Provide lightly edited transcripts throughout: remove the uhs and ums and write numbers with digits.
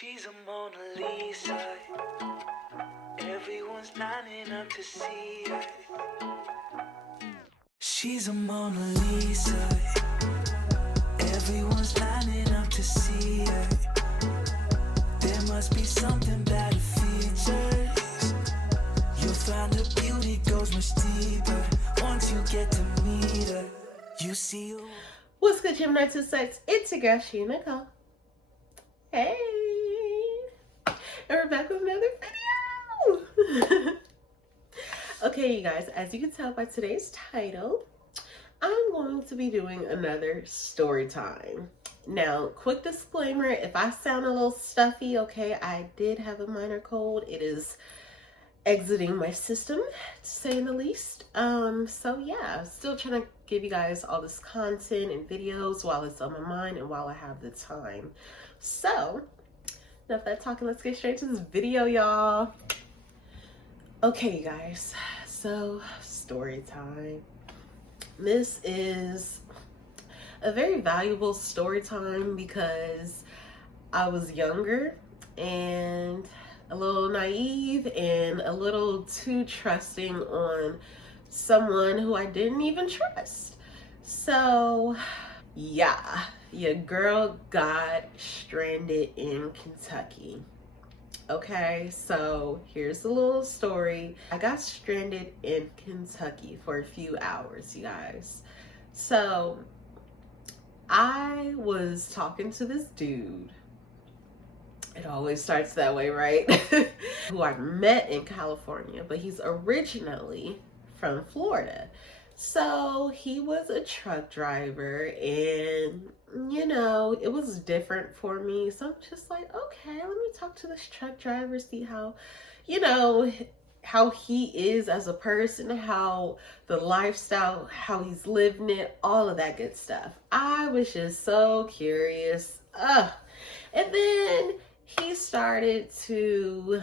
She's a Mona Lisa. Everyone's lining up to see her. She's a Mona Lisa. Everyone's lining up to see her. There must be something about her features. You'll find her beauty goes much deeper once you get to meet her. You see her. What's good, Gemini 2 Sex? It's your girl, Nicole. Hey! And we're back with another video! Okay, you guys, as you can tell by today's title, I'm going to be doing another story time. Now, quick disclaimer, if I sound a little stuffy, okay, I did have a minor cold. It is exiting my system, to say the least. So yeah, still trying to give you guys all this content and videos while it's on my mind and while I have the time. So, enough that talking, let's get straight to this video, y'all. Okay, you guys, so story time. This is a very valuable story time because I was younger and a little naive and a little too trusting on someone who I didn't even trust. So yeah, your girl got stranded in Kentucky. Okay, so here's the little story. I got stranded in Kentucky for a few hours, you guys. So I was talking to this dude. It always starts that way, right? Who I met in California, but he's originally from Florida. So he was a truck driver, and you know, it was different for me. So I'm just like, okay, let me talk to this truck driver, see how, you know, how he is as a person, how the lifestyle, how he's living it, all of that good stuff. I was just so curious. And then he started to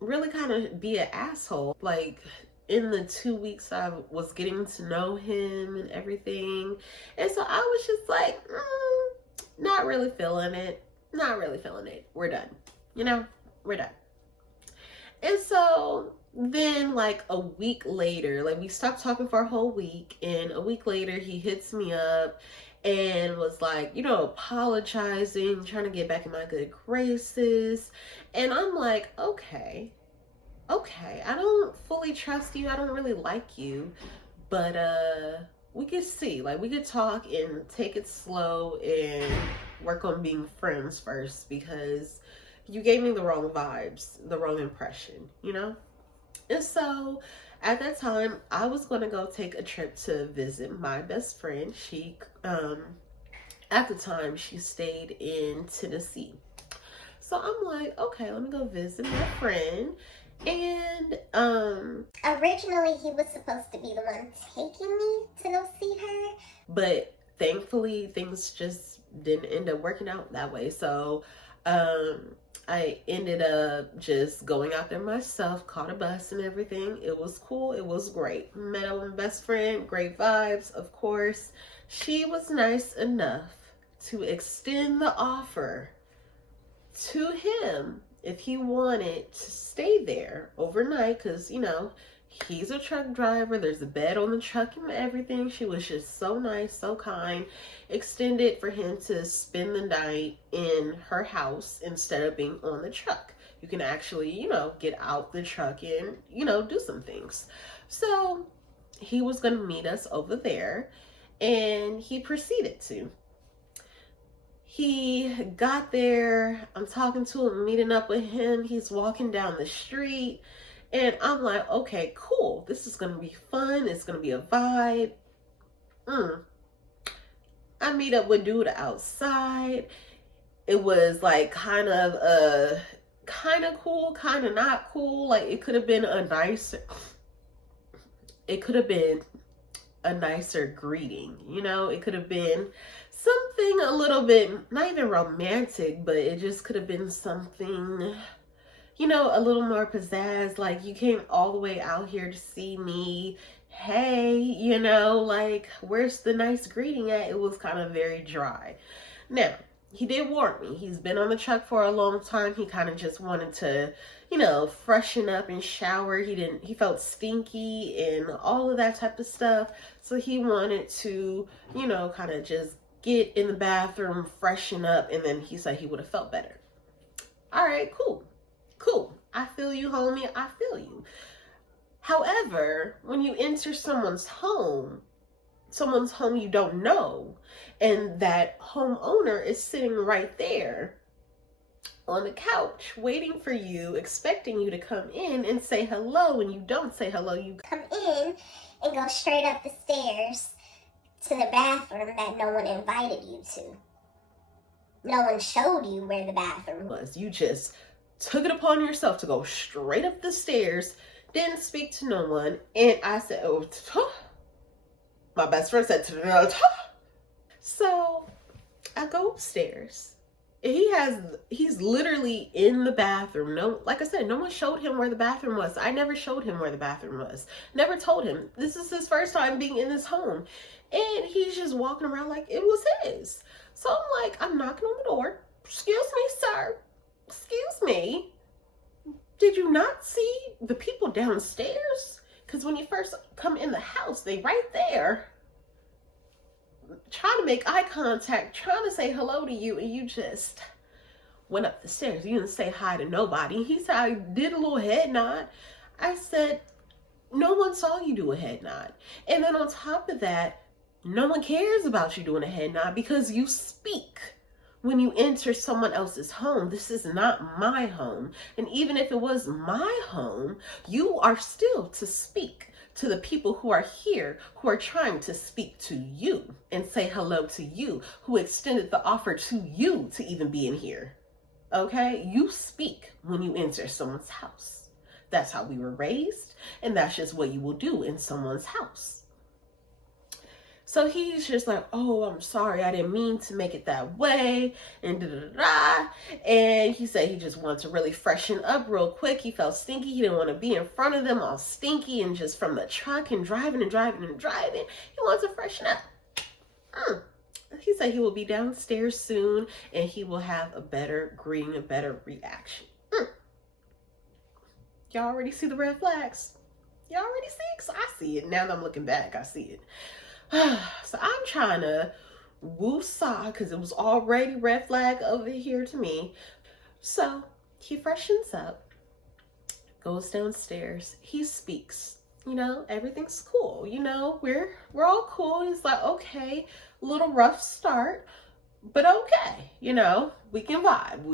really kind of be an asshole. Like, in the 2 weeks I was getting to know him and everything. And so I was just like, not really feeling it. Not really feeling it. We're done. You know, we're done. And so then like a week later, like we stopped talking for a whole week. And a week later, he hits me up and was like, you know, apologizing, trying to get back in my good graces. And I'm like, okay, I don't fully trust you. I don't really like you, but we could see, like, we could talk and take it slow and work on being friends first, because you gave me the wrong vibes, the wrong impression, you know? And so at that time, I was going to go take a trip to visit my best friend. She, at the time, she stayed in Tennessee. So I'm like, okay, let me go visit my friend. And originally he was supposed to be the one taking me to go see her, but thankfully things just didn't end up working out that way. So I ended up just going out there myself, caught a bus and everything. It was cool, it was great. Met up with my best friend, great vibes, of course. She was nice enough to extend the offer to him if he wanted to stay there overnight, because, you know, he's a truck driver. There's a bed on the truck and everything. She was just so nice, so kind. Extended for him to spend the night in her house instead of being on the truck. You can actually, you know, get out the truck and, you know, do some things. So he was going to meet us over there, and he proceeded to. He got there, I'm talking to him, meeting up with him. He's walking down the street, and I'm like, okay, cool. This is going to be fun. It's going to be a vibe. I meet up with dude outside. It was like kind of cool, kind of not cool. Like, it could have been a nicer greeting, you know? It could have been something a little bit, not even romantic, but it just could have been something, you know, a little more pizzazz. Like, you came all the way out here to see me. Hey, you know, like, where's the nice greeting at? It was kind of very dry. Now, he did warn me. He's been on the truck for a long time. He kind of just wanted to, freshen up and shower. He felt stinky and all of that type of stuff. So he wanted to, kind of just get in the bathroom, freshen up, and then he said he would have felt better. All right, cool. I feel you, homie. I feel you. However, when you enter someone's home you don't know, and that homeowner is sitting right there on the couch waiting for you, expecting you to come in and say hello, and you don't say hello. You come in and go straight up the stairs to the bathroom that no one invited you to. No one showed you where the bathroom was. You just took it upon yourself to go straight up the stairs, didn't speak to no one, and I said, oh, my best friend said, so I go upstairs. He's literally in the bathroom. No, like I said, no one showed him where the bathroom was. I never showed him where the bathroom was. Never told him. This is his first time being in this home. And he's just walking around like it was his. So I'm like, I'm knocking on the door. Excuse me, sir. Excuse me. Did you not see the people downstairs? Because when you first come in the house, they right there trying to make eye contact, trying to say hello to you, and you just went up the stairs. You didn't say hi to nobody. He said, I did a little head nod. I said, no one saw you do a head nod. And then on top of that, no one cares about you doing a head nod because you speak when you enter someone else's home. This is not my home. And even if it was my home, you are still to speak to the people who are here, who are trying to speak to you and say hello to you, who extended the offer to you to even be in here. Okay? You speak when you enter someone's house. That's how we were raised, and that's just what you will do in someone's house. So he's just like, oh, I'm sorry, I didn't mean to make it that way, and da-da-da-da. And he said he just wanted to really freshen up real quick. He felt stinky. He didn't want to be in front of them all stinky and just from the truck and driving. He wants to freshen up. He said he will be downstairs soon, and he will have a better greeting, a better reaction. Y'all already see the red flags? Y'all already see it? 'Cause I see it. Now that I'm looking back, I see it. So I'm trying to woo-saw because it was already red flag over here to me. So he freshens up, goes downstairs. He speaks. Everything's cool. We're all cool. He's like, okay, a little rough start, but okay. We can vibe.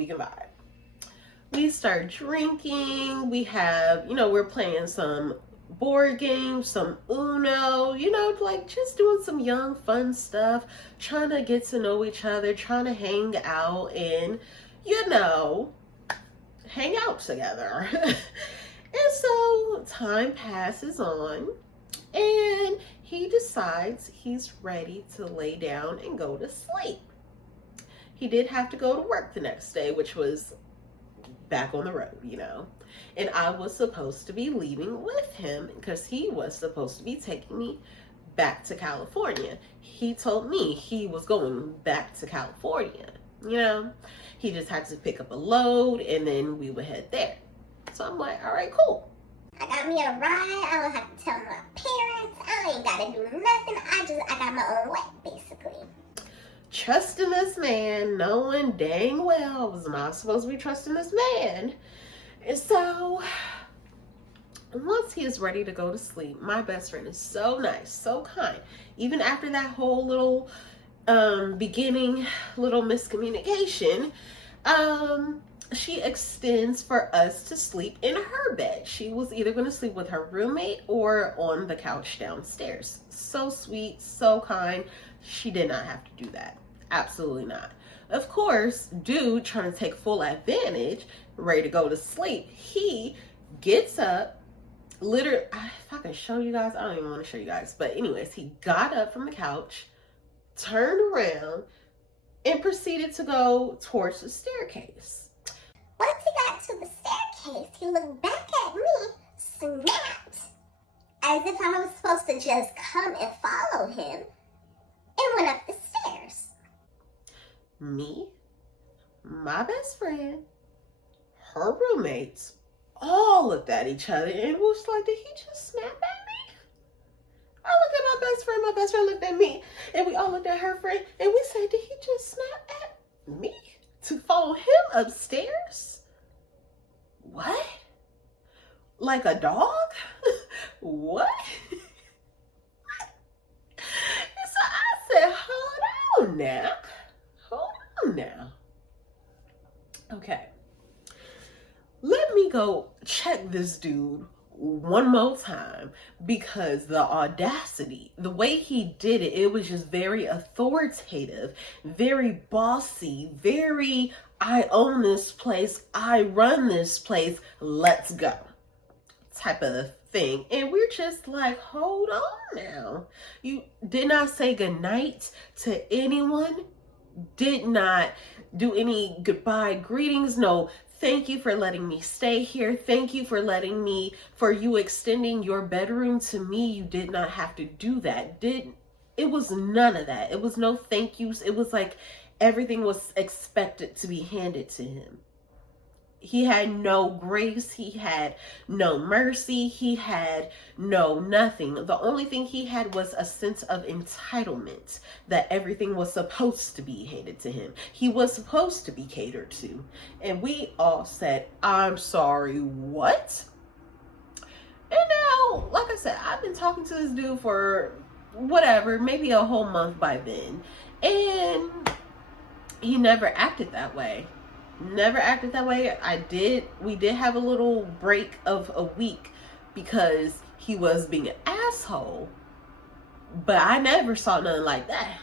We start drinking. We have, we're playing some board games, some Uno, like just doing some young fun stuff, trying to get to know each other, trying to hang out and, hang out together. And so time passes on and he decides he's ready to lay down and go to sleep. He did have to go to work the next day, which was back on the road, and I was supposed to be leaving with him because he was supposed to be taking me back to California. He told me he was going back to California. He just had to pick up a load and then we would head there. So I'm like, all right, cool. I got me a ride. I don't have to tell my parents. I ain't gotta do nothing. I got my own way, basically. Trusting this man, knowing dang well I was not supposed to be trusting this man. And so once he is ready to go to sleep, my best friend is so nice, so kind. Even after that whole little beginning little miscommunication, she extends for us to sleep in her bed. She was either going to sleep with her roommate or on the couch downstairs. So sweet, so kind. She did not have to do that. Absolutely not. Of course, dude trying to take full advantage, ready to go to sleep. He gets up, literally, if I can show you guys, I don't even want to show you guys. But anyways, he got up from the couch, turned around, and proceeded to go towards the staircase. Once he got to the staircase, he looked back at me, snapped, as if I was supposed to just come and follow him, and went up the stairs. Me? my best friend, her roommates, all looked at each other and was like, did he just snap at me? I looked at my best friend looked at me, and we all looked at her friend, and we said, did he just snap at me to follow him upstairs? What? Like a dog? What? And so I said, hold on now. Okay. Let me go check this dude one more time, because the audacity, the way he did it, it was just very authoritative, very bossy, very, I own this place, I run this place, let's go type of thing. And we're just like, hold on now. You did not say goodnight to anyone, did not do any goodbye greetings, no thank you for letting me stay here. Thank you for you extending your bedroom to me. You did not have to do that. It was none of that. It was no thank yous. It was like everything was expected to be handed to him. He had no grace. He had no mercy. He had no nothing. The only thing he had was a sense of entitlement that everything was supposed to be handed to him. He was supposed to be catered to. And we all said, I'm sorry, what? And now, like I said, I've been talking to this dude for whatever, maybe a whole month by then. And he never acted that way. Never acted that way. We did have a little break of a week because he was being an asshole, but I never saw nothing like that.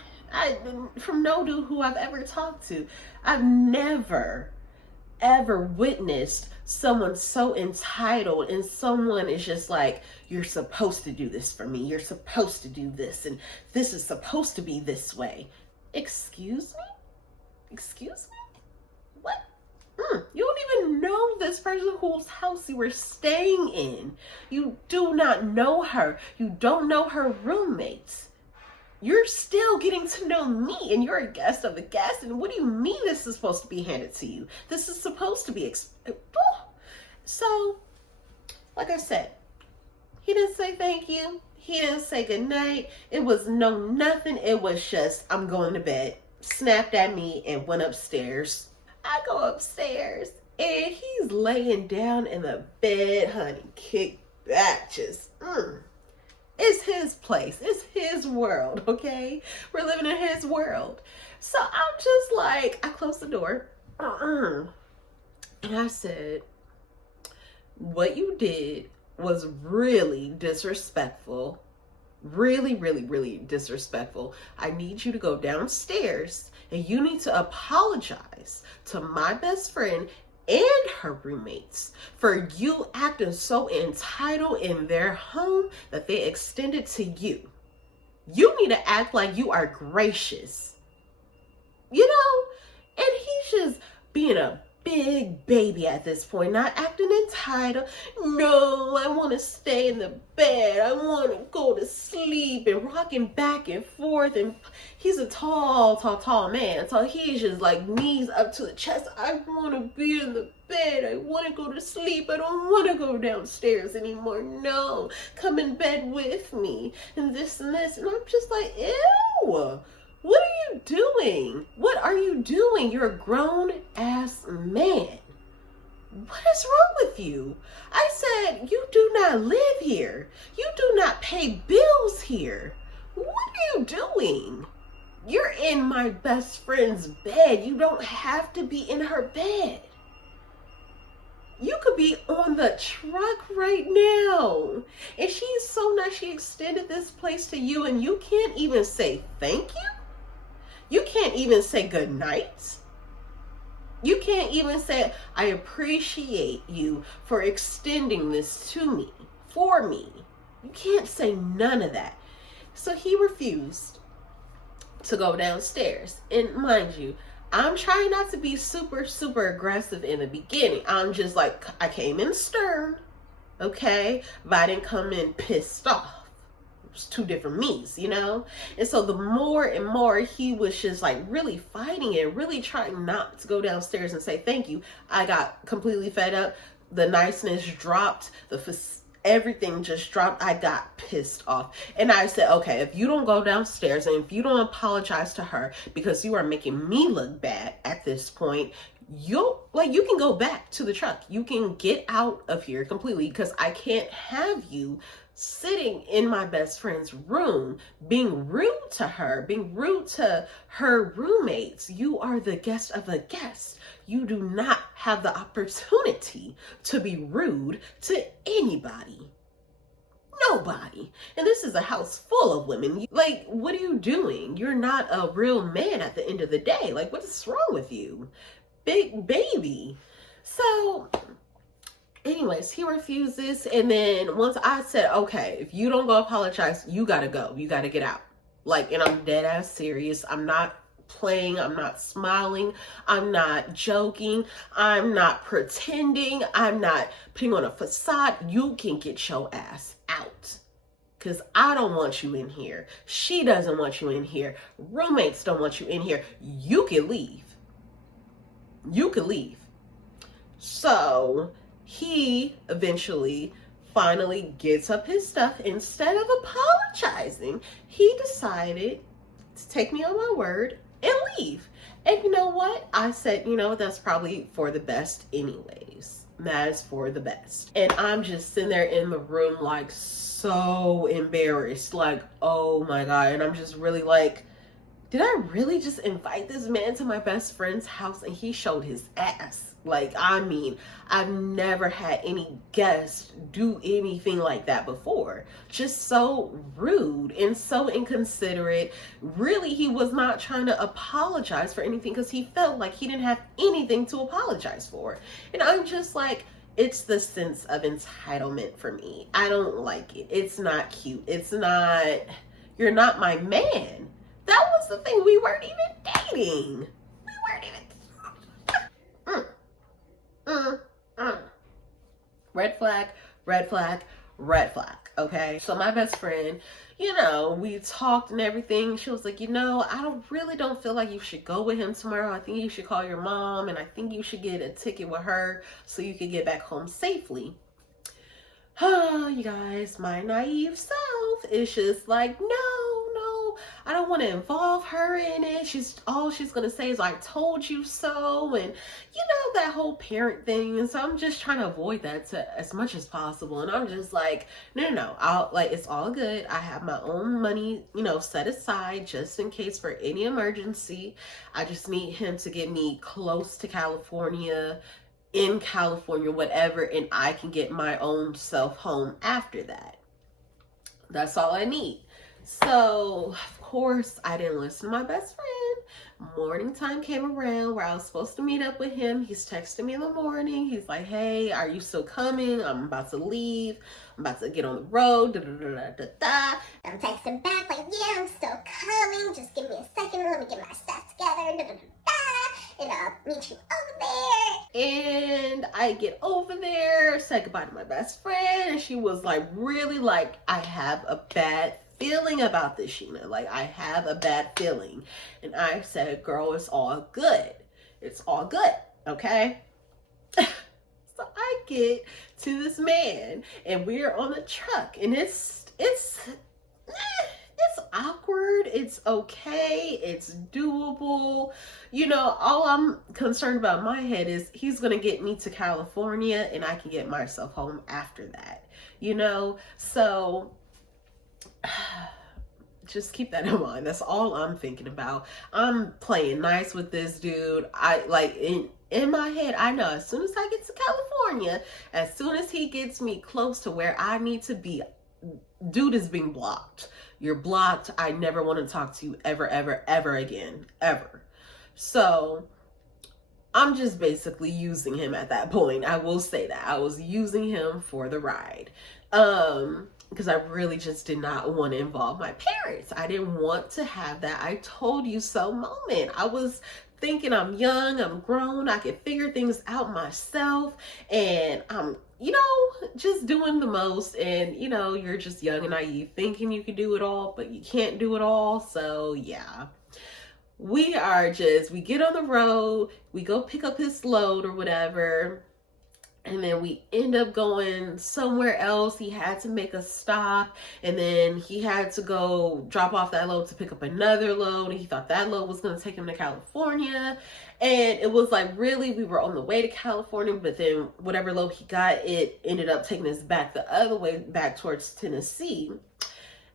From no dude who I've ever talked to, I've never ever witnessed someone so entitled, and someone is just like, you're supposed to do this for me, you're supposed to do this, and this is supposed to be this way. Excuse me? What? You don't even know this person whose house you were staying in. You do not know her. You don't know her roommates. You're still getting to know me, and you're a guest of a guest. And what do you mean this is supposed to be handed to you? This is supposed to be So, like I said, he didn't say thank you. He didn't say goodnight. It was nothing. It was just, I'm going to bed. Snapped at me and went upstairs. I go upstairs and he's laying down in the bed, honey, kick back, just, It's his place. It's his world, okay? We're living in his world. So I'm just like, I closed the door. And I said, what you did was really disrespectful. Really, really, really disrespectful. I need you to go downstairs and you need to apologize to my best friend and her roommates for you acting so entitled in their home that they extended to you. You need to act like you are gracious. You know? And he's just being a big baby at this point, not acting entitled. No, I want to stay in the bed. I want to go to sleep, and rocking back and forth. And he's a tall man. So he's just like knees up to the chest. I want to be in the bed. I want to go to sleep. I don't want to go downstairs anymore. No, come in bed with me. And this and this. And I'm just like, ew. What are you doing? What are you doing? You're a grown-ass man. What is wrong with you? I said, you do not live here. You do not pay bills here. What are you doing? You're in my best friend's bed. You don't have to be in her bed. You could be on the truck right now. And she's so nice. She extended this place to you, and you can't even say thank you? You can't even say good night. You can't even say, I appreciate you for extending this to me, for me. You can't say none of that. So he refused to go downstairs. And mind you, I'm trying not to be super, super aggressive in the beginning. I'm just like, I came in stern, okay? But I didn't come in pissed off, two different me's, you know? And so the more and more he was just like really fighting it, really trying not to go downstairs and say thank you, I got completely fed up. The niceness dropped, everything just dropped. I got pissed off. And I said, okay, if you don't go downstairs and if you don't apologize to her because you are making me look bad at this point, you can go back to the truck. You can get out of here completely, because I can't have you sitting in my best friend's room being rude to her, being rude to her roommates. You are the guest of a guest. You do not have the opportunity to be rude to anybody. Nobody. And this is a house full of women. Like, what are you doing? You're not a real man at the end of the day. Like, what is wrong with you? Big baby. So anyways, he refuses. And then once I said, okay, if you don't go apologize, you gotta go. You gotta get out. Like, and I'm dead ass serious. I'm not playing. I'm not smiling. I'm not joking. I'm not pretending. I'm not putting on a facade. You can get your ass out. Because I don't want you in here. She doesn't want you in here. Roommates don't want you in here. You can leave. You can leave. So he eventually finally gets up his stuff. Instead of apologizing, he decided to take me on my word and leave. And you know what? I said, you know, that's probably for the best anyways. That is for the best. And I'm just sitting there in the room like so embarrassed. Like, oh my God. And I'm just really like, did I really just invite this man to my best friend's house and he showed his ass? Like, I mean, I've never had any guest do anything like that before. Just so rude and so inconsiderate. Really, he was not trying to apologize for anything because he felt like he didn't have anything to apologize for. And I'm just like, it's the sense of entitlement for me. I don't like it. It's not cute. It's not, you're not my man. That was the thing. We weren't even dating. We weren't even. Red flag, red flag, red flag. Okay. So my best friend, you know, we talked and everything. She was like, you know, I really don't feel like you should go with him tomorrow. I think you should call your mom and I think you should get a ticket with her so you can get back home safely. You guys, my naive self is just like, no, I don't want to involve her in it. All she's going to say is, I told you so. And you know, that whole parent thing. And so I'm just trying to avoid that as much as possible. And I'm just like, no, it's all good. I have my own money, you know, set aside just in case for any emergency. I just need him to get me close to California, in California, whatever, and I can get my own self home after that. That's all I need. So, of course, I didn't listen to my best friend. Morning time came around where I was supposed to meet up with him. He's texting me in the morning. He's like, hey, are you still coming? I'm about to leave. I'm about to get on the road. I'm texting back like, yeah, I'm still coming. Just give me a second. Let me get my stuff together. And I'll meet you over there. And I get over there, say goodbye to my best friend. And she was like, really, like, I have a bad feeling about this, Sheena. Like, I have a bad feeling. And I said, girl, it's all good. It's all good. Okay. So I get to this man and we're on the truck and it's awkward. It's okay. It's doable. You know, all I'm concerned about in my head is he's going to get me to California and I can get myself home after that, you know? So just keep that in mind. That's all I'm thinking about. I'm playing nice with this dude. I like in my head, I know as soon as I get to California, as soon as he gets me close to where I need to be, dude is being blocked. You're blocked. I never want to talk to you ever again, ever. So I'm just basically using him at that point. I will say that I was using him for the ride. Because I really just did not want to involve my parents. I didn't want to have that I told you so moment. I was thinking I'm young, I'm grown, I can figure things out myself, and I'm, you know, just doing the most. And, you know, you're just young and naive thinking you can do it all, but you can't do it all. So yeah, we get on the road, we go pick up his load or whatever. And then we end up going somewhere else. He had to make a stop, and then he had to go drop off that load to pick up another load. And he thought that load was going to take him to California. And it was like, really, we were on the way to California, but then whatever load he got, it ended up taking us back the other way, back towards Tennessee.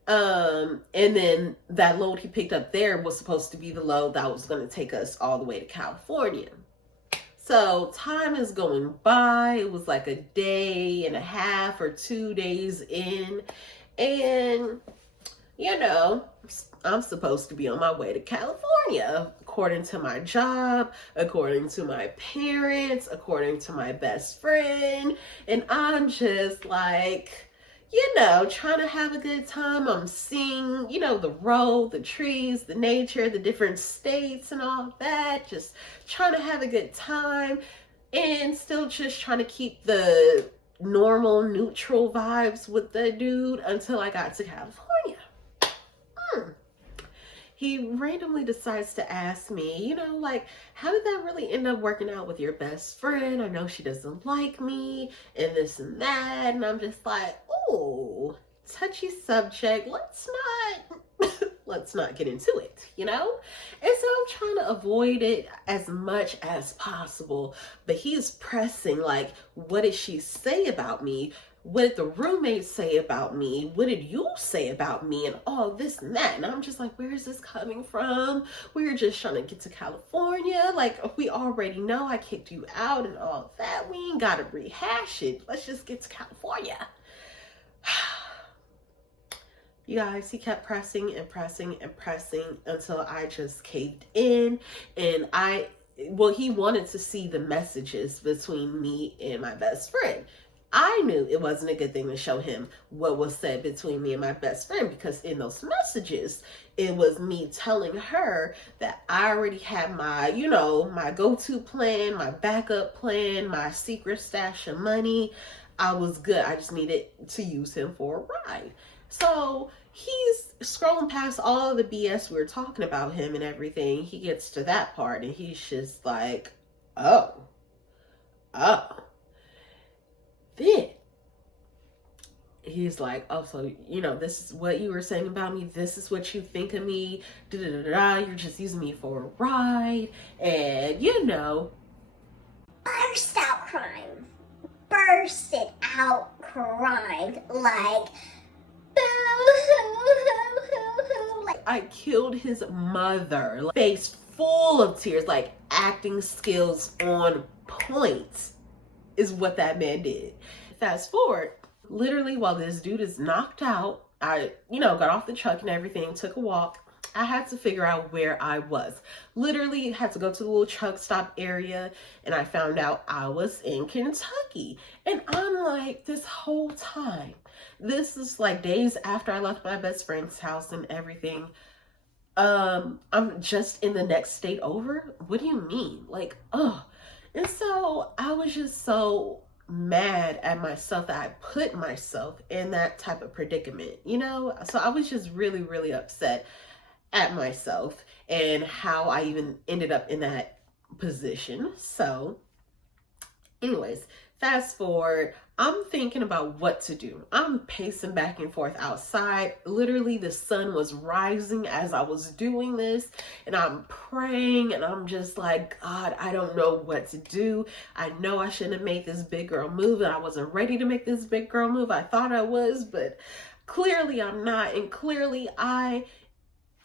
And then that load he picked up there was supposed to be the load that was going to take us all the way to California. So time is going by. It was like a day and a half or 2 days in. And, you know, I'm supposed to be on my way to California, according to my job, according to my parents, according to my best friend. And I'm just like, you know, trying to have a good time. I'm seeing, you know, the road, the trees, the nature, the different states and all of that. Just trying to have a good time, and still just trying to keep the normal, neutral vibes with the dude until I got to California. He randomly decides to ask me, you know, like, how did that really end up working out with your best friend? I know she doesn't like me and this and that. And I'm just like, oh, touchy subject. Let's not get into it, you know? And so I'm trying to avoid it as much as possible. But he's pressing, like, what did she say about me? What did the roommates say about me? What did you say about me? And all this and that. And I'm just like, where is this coming from? We were just trying to get to California. Like, we already know I kicked you out and all that. We ain't got to rehash it. Let's just get to California. You guys, he kept pressing and pressing and pressing until I just caved in. And he wanted to see the messages between me and my best friend. I knew it wasn't a good thing to show him what was said between me and my best friend, because in those messages, it was me telling her that I already had my, you know, my go-to plan, my backup plan, my secret stash of money. I was good. I just needed to use him for a ride. So he's scrolling past all of the BS we were talking about him and everything. He gets to that part and he's just like, oh. Then he's like, oh, so, you know, this is what you were saying about me. This is what you think of me. You're just using me for a ride. And, you know. Burst out crying. Bursted out crying. Like, boo-hoo-hoo-hoo-hoo. Like, I killed his mother. Like, face full of tears. Like, acting skills on point is what that man did. Fast forward, literally while this dude is knocked out, I, you know, got off the truck and everything, took a walk. I had to figure out where I was. Literally had to go to the little truck stop area, and I found out I was in Kentucky. And I'm like, this whole time, this is like days after I left my best friend's house and everything. I'm just in the next state over? What do you mean? Like, oh. And so I was just so mad at myself that I put myself in that type of predicament, you know? So I was just really, really upset at myself and how I even ended up in that position. So anyways, fast forward, I'm thinking about what to do. I'm pacing back and forth outside. Literally, the sun was rising as I was doing this, and I'm praying, and I'm just like, God, I don't know what to do. I know I shouldn't have made this big girl move, and I wasn't ready to make this big girl move. I thought I was, but clearly I'm not, and clearly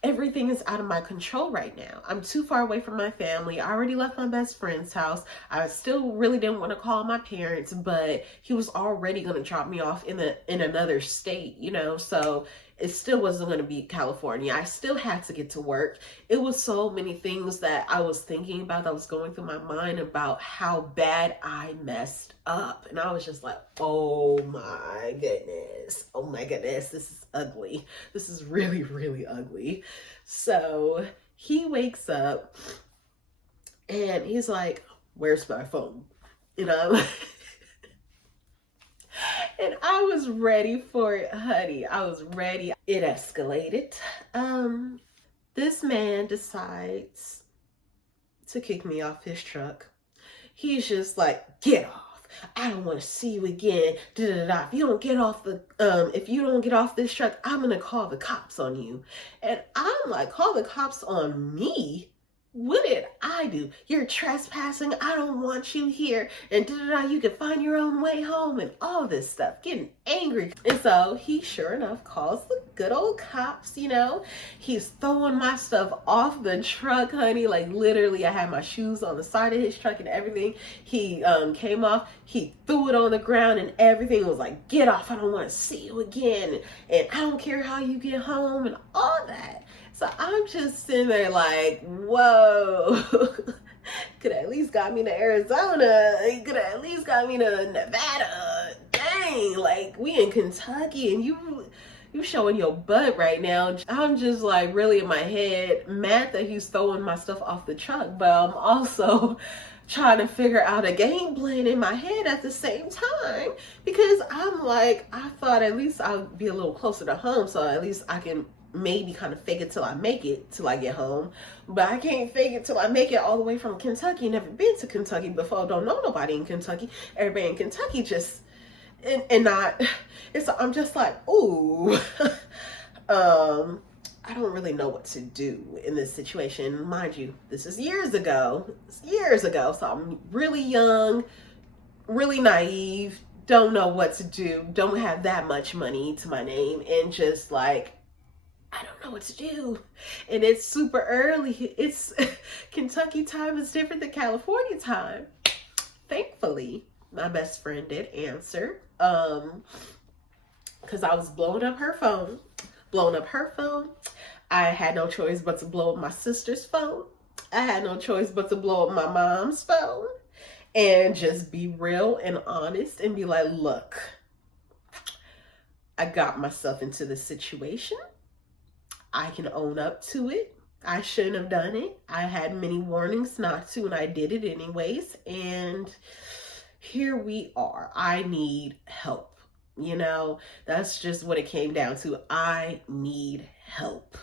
everything is out of my control right now. I'm too far away from my family. I already left my best friend's house. I still really didn't want to call my parents, but he was already going to drop me off in another state, you know, so it still wasn't going to be California. I still had to get to work. It was so many things that I was thinking about, that was going through my mind about how bad I messed up. And I was just like, oh my goodness. Oh my goodness. This is ugly. This is really, really ugly. So he wakes up And he's like, where's my phone? And I'm like, and I was ready for it, honey. I was ready. It escalated. This man decides to kick me off his truck. He's just like, get off. I don't want to see you again. Da, da, da. If you don't get off this truck, I'm gonna call the cops on you. And I'm like, call the cops on me? What did I do? You're trespassing. I don't want you here. And da, da, da, you can find your own way home and all this stuff. Getting angry. And so he sure enough calls the good old cops, you know. He's throwing my stuff off the truck, honey. Like literally I had my shoes on the side of his truck and everything. He came off. He threw it on the ground and everything. Was like, get off. I don't want to see you again. And I don't care how you get home and all that. So I'm just sitting there like, whoa, could have at least got me to Arizona. You could have at least got me to Nevada. Dang, like we in Kentucky and you showing your butt right now. I'm just like really in my head mad that he's throwing my stuff off the truck, but I'm also trying to figure out a game plan in my head at the same time because I'm like, I thought at least I'll be a little closer to home so at least I can maybe kind of fake it till I make it till I get home, but I can't fake it till I make it all the way from Kentucky. Never been to Kentucky before, don't know nobody in Kentucky. Everybody in Kentucky just and not. It's I'm just like, ooh. I don't really know what to do in this situation. Mind you, this is years ago. It's years ago, so I'm really young, really naive, don't know what to do, don't have that much money to my name, and just like, I don't know what to do. And it's super early. It's Kentucky time is different than California time. Thankfully, my best friend did answer. Because I was blowing up her phone. I had no choice but to blow up my sister's phone. I had no choice but to blow up my mom's phone. And just be real and honest and be like, look, I got myself into this situation. I can own up to it. I shouldn't have done it. I had many warnings not to, and I did it anyways. And here we are. I need help. You know, that's just what it came down to. I need help.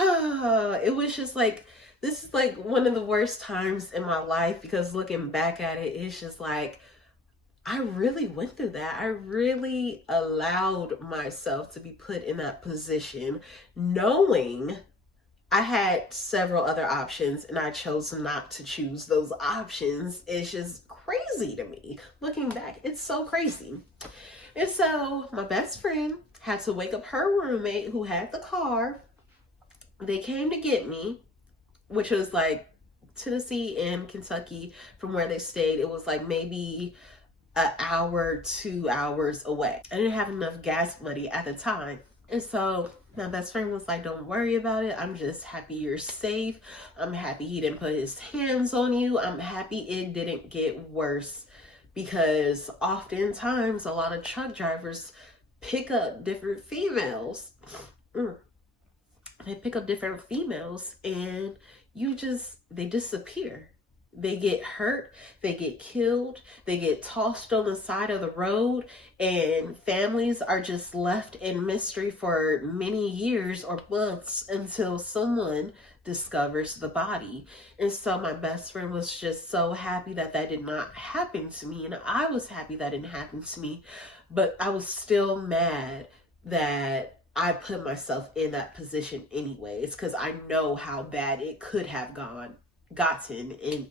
It was just like, this is like one of the worst times in my life because looking back at it, it's just like, I really went through that. I really allowed myself to be put in that position, knowing I had several other options and I chose not to choose those options. It's just crazy to me. Looking back, it's so crazy. And so my best friend had to wake up her roommate who had the car. They came to get me, which was like Tennessee and Kentucky from where they stayed. It was like maybe an hour, 2 hours away. I didn't have enough gas money at the time. And so my best friend was like, don't worry about it. I'm just happy you're safe. I'm happy he didn't put his hands on you. I'm happy it didn't get worse because oftentimes a lot of truck drivers pick up different females. They pick up different females and they disappear. They get hurt, they get killed, they get tossed on the side of the road, and families are just left in mystery for many years or months until someone discovers the body. And so my best friend was just so happy that that did not happen to me, and I was happy that didn't happen to me, but I was still mad that I put myself in that position anyways, because I know how bad it could have gotten, and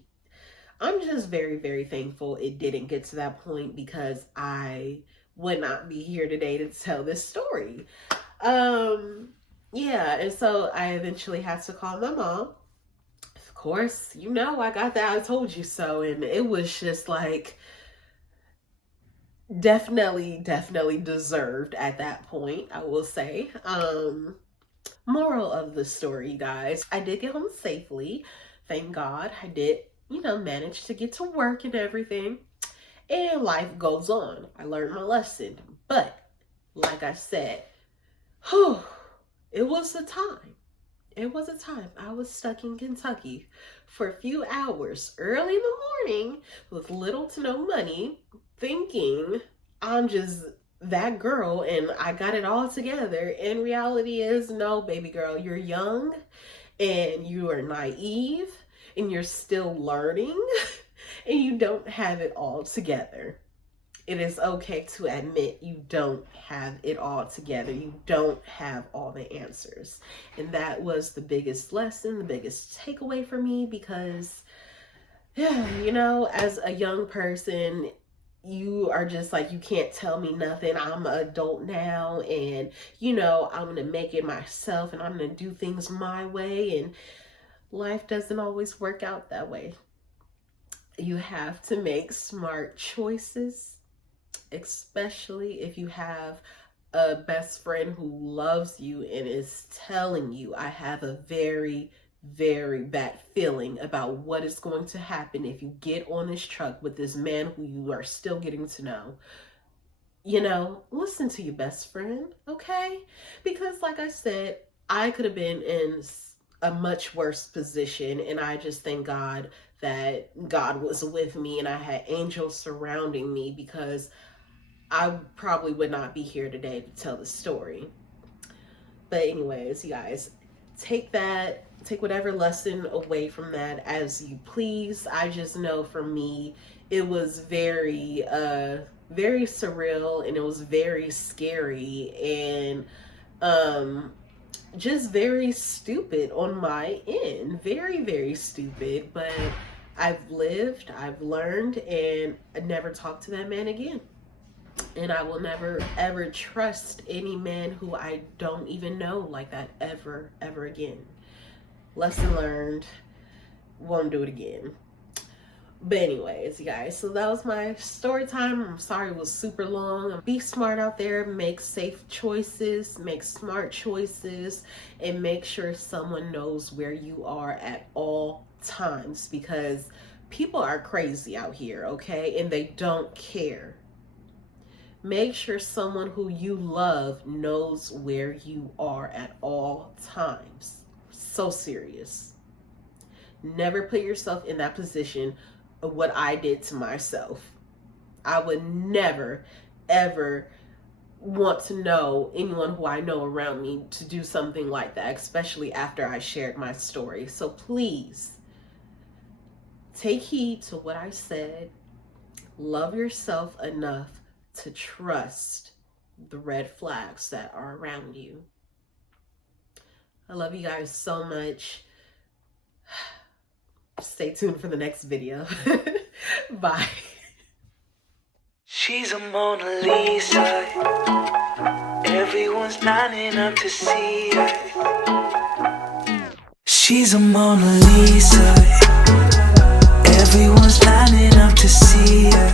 I'm just very, very thankful it didn't get to that point because I would not be here today to tell this story. Yeah, and so I eventually had to call my mom. Of course, you know, I got that I told you so, and it was just like definitely deserved at that point, I will say. Moral of the story, guys, I did get home safely. Thank God. I did, manage to get to work and everything. And life goes on. I learned my lesson. But, like I said, it was a time. It was a time. I was stuck in Kentucky for a few hours early in the morning with little to no money, thinking I'm just that girl and I got it all together. And reality is, no, baby girl, you're young and you are naive and you're still learning and you don't have it all together. It is okay to admit you don't have it all together. You don't have all the answers. And that was the biggest lesson, the biggest takeaway for me, because, yeah, you know, as a young person, you are just like, you can't tell me nothing. I'm an adult now, and, you know, I'm going to make it myself, and I'm going to do things my way. And life doesn't always work out that way. You have to make smart choices, especially if you have a best friend who loves you and is telling you, I have a very, very bad feeling about what is going to happen if you get on this truck with this man who you are still getting to know. You know, listen to your best friend, okay? Because like I said, I could have been in a much worse position, and I just thank God that God was with me and I had angels surrounding me, because I probably would not be here today to tell the story. But anyways, you guys, take whatever lesson away from that as you please. I just know for me, it was very surreal, and it was very scary, and just very stupid on my end. Very, very stupid. But I've lived, I've learned, and I never talked to that man again. And I will never, ever trust any man who I don't even know like that ever, ever again. Lesson learned. Won't do it again. But anyways, you guys, so that was my story time. I'm sorry it was super long. Be smart out there. Make safe choices. Make smart choices. And make sure someone knows where you are at all times. Because people are crazy out here, okay? And they don't care. Make sure someone who you love knows where you are at all times. So serious. Never put yourself in that position of what I did to myself. I would never, ever want to know anyone who I know around me to do something like that, especially after I shared my story. So please, take heed to what I said. Love yourself enough to trust the red flags that are around you. I love you guys so much. Stay tuned for the next video. Bye. She's a Mona Lisa. Everyone's lining up to see her. She's a Mona Lisa. Everyone's lining up to see her.